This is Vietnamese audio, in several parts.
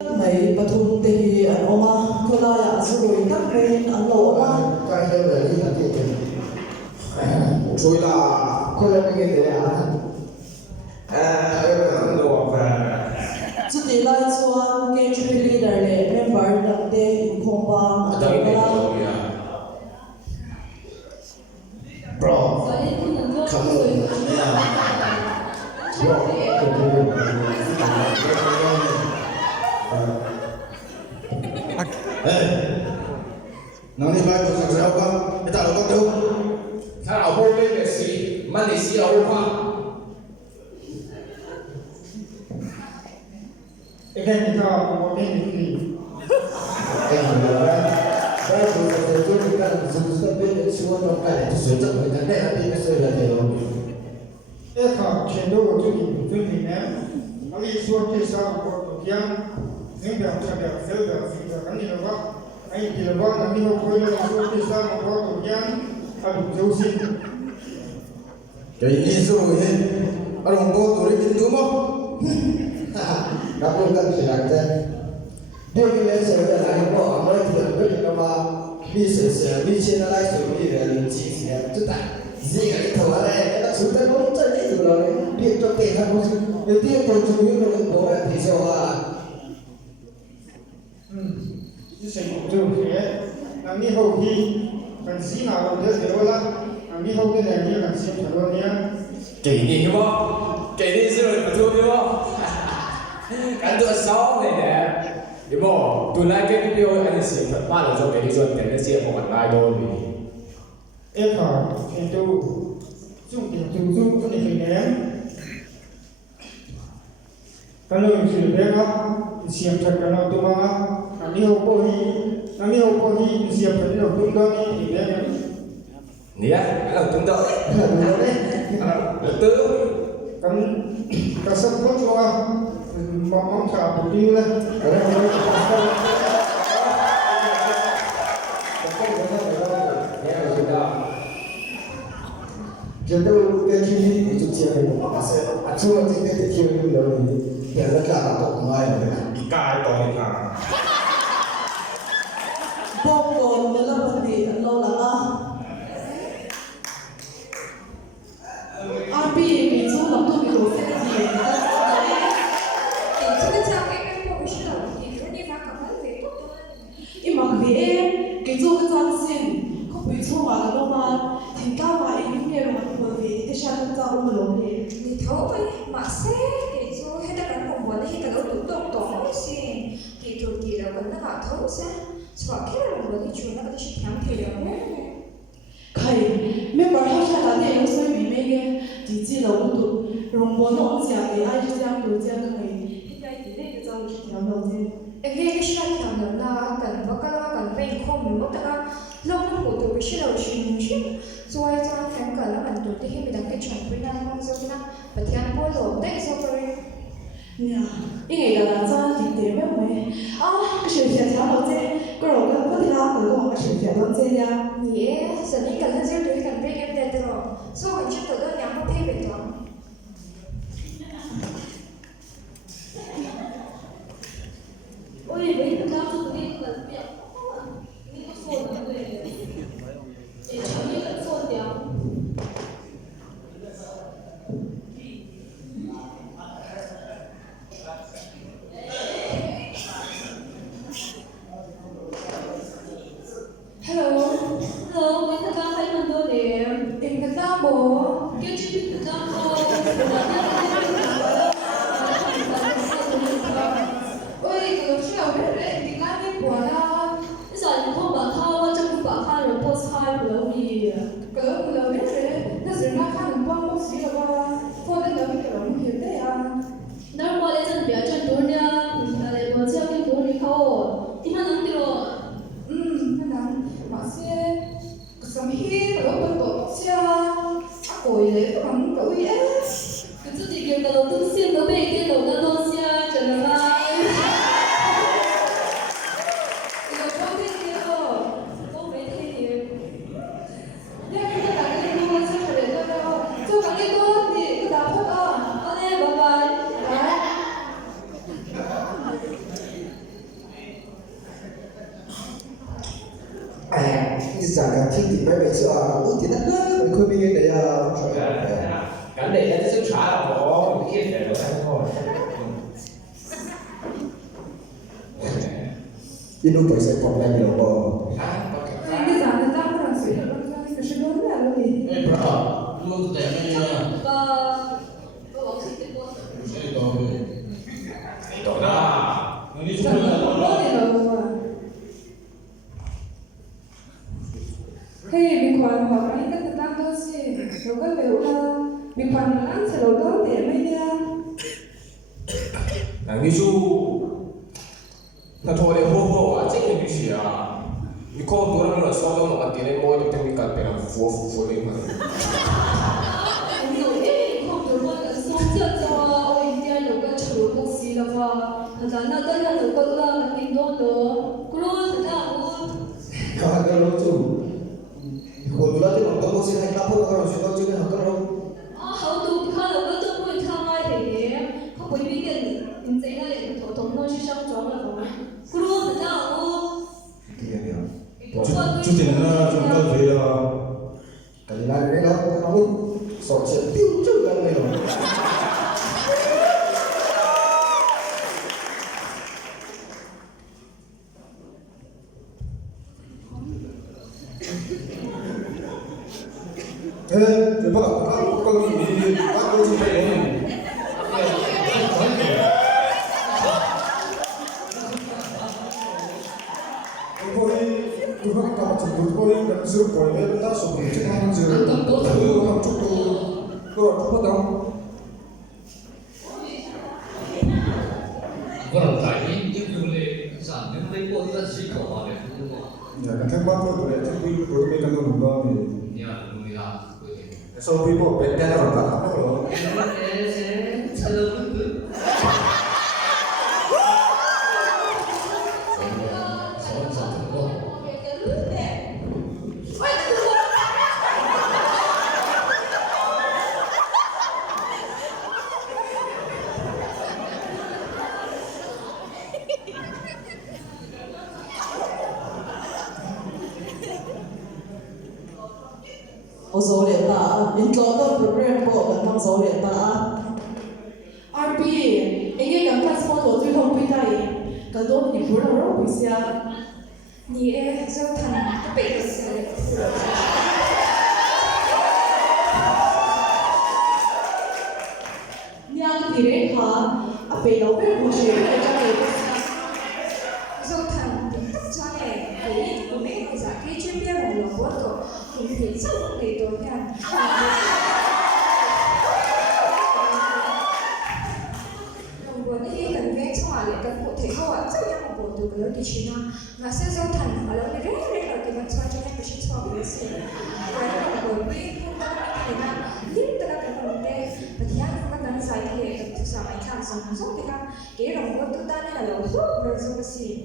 Mày bà thun thì anh oma cô la ya rồi các bên anh lộ la cái đó là đi là gì chui là cô là cái gì đấy à đồ và chút tí lại xuân cái chú leader này member đặc đề không ba đây anh la bro come on nói đi bao nhiêu thằng sao con cái tao có đâu他老婆那个是马来西亚话， cái này cho một cái gì cái gì đó bây giờ tôi chúng ta dùng sức bên để xua nó cái này sử dụng người ta đây là đi cái sự là gì rồi cái họ chuyển đổi của chúng mình nè nó đi xuống cái sao của tổ chức những việc cho việc sửa việc gì cái gì đó anh chỉ là bọn anh đi học coi là xuống cái sao của tổ chức anh dấu xin cái gì rồi hết ở đồng bộ tôi đi đúng không các bạn cần phải làm thế điều cái này sẽ là cái bộ mà thì là cái gì mà vì sự vì chuyện là sự vì là chỉ là chúng ta gì cái thầu này cái đó chúng ta không chơi đấy rồi biết cho tiền không đầu tiên tôi chú ý là bộ thì sao à cái sự của chúng thế anh đi học thì cần gì nào cũng thế rồi là anh đi học cái này như cần xem thật luôn nhé给你是不？给你是不错对不？感觉少了呢，对不？本来给你表安是thật mà là cho给你说点那些不管来多的。 cái họ chuyển đổi dùng tiền dùng dùng cái này ném cái lời chỉ để nó xem thật cái nó tụi nó anh đi học bao nhiêu xem thật nó tụi nó thì để你啊，还有等等，等。 cái sắp có cho mong trả một điều này chúng tôi cái khi của chúng ta là sẽ chúng ta sẽ cái khi mình nói thì là cả tổ mai rồi一盖多一下。 bom còn nữa là vấn đề anh lo là RP bị chú lập tôi bị đổ xe gì im mặc vì em cái chú cái trang xin không bị chú mà là đâu mà thành cao mà em nghe mà bởi vì cái sao nó ra ông lộn đi你头发马赛给做黑的人红我的黑的都懂懂懂些，给做给了我那个头噻，是吧？看了我的主那个是甜甜的。 khay member ha cha la ne so mi me ge di ji lo du rong bo no jia ge ai ji jang du jia khay hi dai di ne ge zong ji tiao lo ji em nghe cái chuyện甜的那跟我跟跟被空没我那个老那个都不是老群群，做一做看个那蛮多的，还没得个全部那弄做那，白天波罗带做个。 nya i ge ga za di de me me cái sự việc cha lo ji ko ro ga ko ti la ko ko cái sự việc lo ji ya 你是你跟他就对跟被跟在的咯，所以我就得到两个配备的。我以为他是那个表，那个错的对，也成那个错掉。 Hello, Hello, người ta đang thấy mình tôi điểm. em cái tao bố. Kêu chị biết người ta sản cái thì mấy cái sữa út thì đắt lắm mình không biết cái đấy Cái này là sẽ trả là có cái kia để nó ăn thôi. đi đâu phải sẽ còn lại nhiều bò cái giá người ta cũng là suy luận ra cái suy luận là luôn đi. Ê, bro, luôn tệ mày nha. Có bóng xịt tên quân. Ê, đó mày. Đó đó. Nó đi Chẳng chung có là lo gì đâu mà. Hey, mình quan họ cái cái người ta có gì, rồi cái biểu là mình quan là ăn sẽ đâu đó để mấy nha. Đi chú thôi để hô hô à chắc là gì à đi coi tôi đang nói sao đâu mà tiền này mua được technical bên là phù đấy mà Rồi ấy, không được luôn là xong chưa cho ôi India有个储公司的话，好像那个人有个了挺多的，可是我kalau ada lo tuh kalau dulu tuh nggak mau sih naik kapal kalau sudah tuh juga nggak kalau 啊，好多看了个都会看外的耶，他不一定你在那里头头弄去上妆了嘛，可是我知道我。 iya iya chút tiền nó chúng ta về là cái này đấy nó sọt sẽ tiêu chút lần này rồi ê để bắt đầu con gì đi bắt đầu gì vậy tôi phát cảm chúng tôi đang giữ của em đã sử dụng chiếc hàng giữ từ hàng chục tôi bắt đầu có đồng tài nhưng dùng để giảm những mấy cô ta chỉ có vào để không có nhà cái thằng bác tôi để thằng quý tôi mới cần dùng đó thì nhà người là so people bet that on that rồi Ở số điện ta, in cho đó program của mình thằng số điện ta. RP, anh ấy cảm thấy số tôi không biết đây, cái đó mình phải làm rất bị xa. Ni e zo tan ka pe ka se Niang dire ha, a pe lo pe mo she ke cha ke. zo tan ti tak cha ne ai ko me ko za ke chen bia mo lo bo to ki ti zo ke to kan Đồng bộ này cần vẽ cho hòa lệ cần cụ thể hậu ạ rất là một bộ từ cái đi chỉ nào mà sẽ giao thành ở lâu này rất là cái bạn cho nên cái chuyện cho bị sự và đồng bộ với không có cái nào liên tất cả các vấn đề và thì anh không đang giải thể được thực sự phải tham gia giúp thì cái đồng bộ tự ta này là lâu giúp rồi giúp cái gì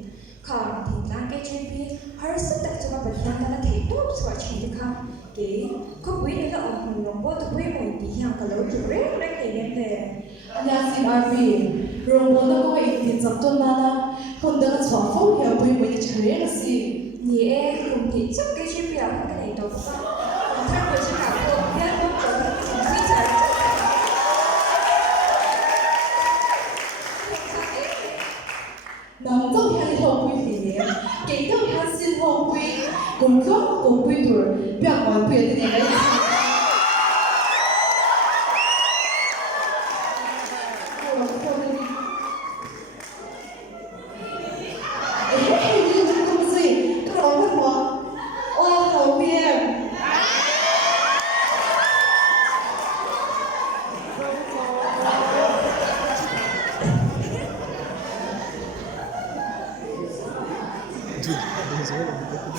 còn thì đang cái chuyện bi har sức đặt cho bạn hiện tại là thể tốt cho chuyện được không cái có quý nữa là ông đồng bộ tự quý một tí hàng cả lâu từ rất là cái vấn đề Niang sin RP, rong bo na ko ai tin chap ton na na, kon da chwa fo he bui bui ni chare na si. Ni e cùng thì chắc cái chuyện biểu cái này tốt quá. Còn theo cái chuyện nào cũng biết không có cái gì trái. Nang zong han ho bui fi ni, ke dong han sin ho bui, cùng khóc cùng bui tur, biak wan bui ni ai.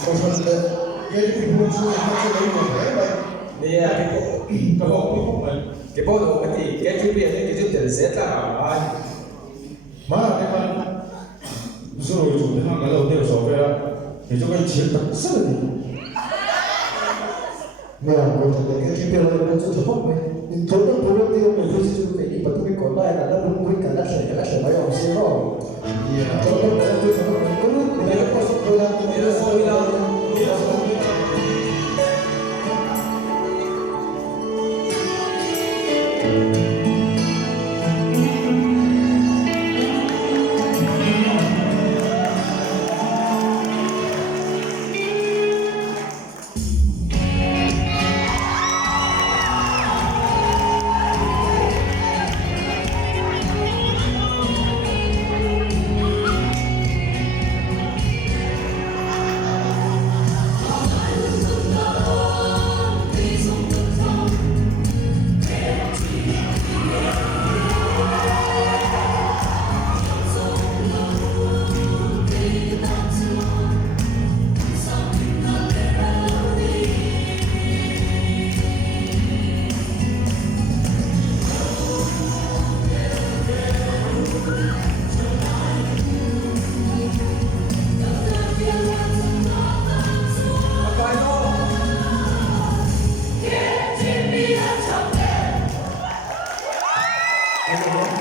còn phần cái people chú ý nó sẽ lấy một cái vậy Nè cái bộ đồ cái gì cái chuyên biệt cái chút tiền sẽ là ai mà cái phần rồi chủ cái hàng cái đầu tiên số về là thì cho cái chiến thật rất là nhiều nè còn cái people nó sẽ chụp hot này chỗ đó chỗ đó thì mình phải chụp cái gì mà tôi còn lại là nó không biết cả nó sẽ mấy ông xe đó chỗ đó tôi có lúc mình có số tôi đang Anh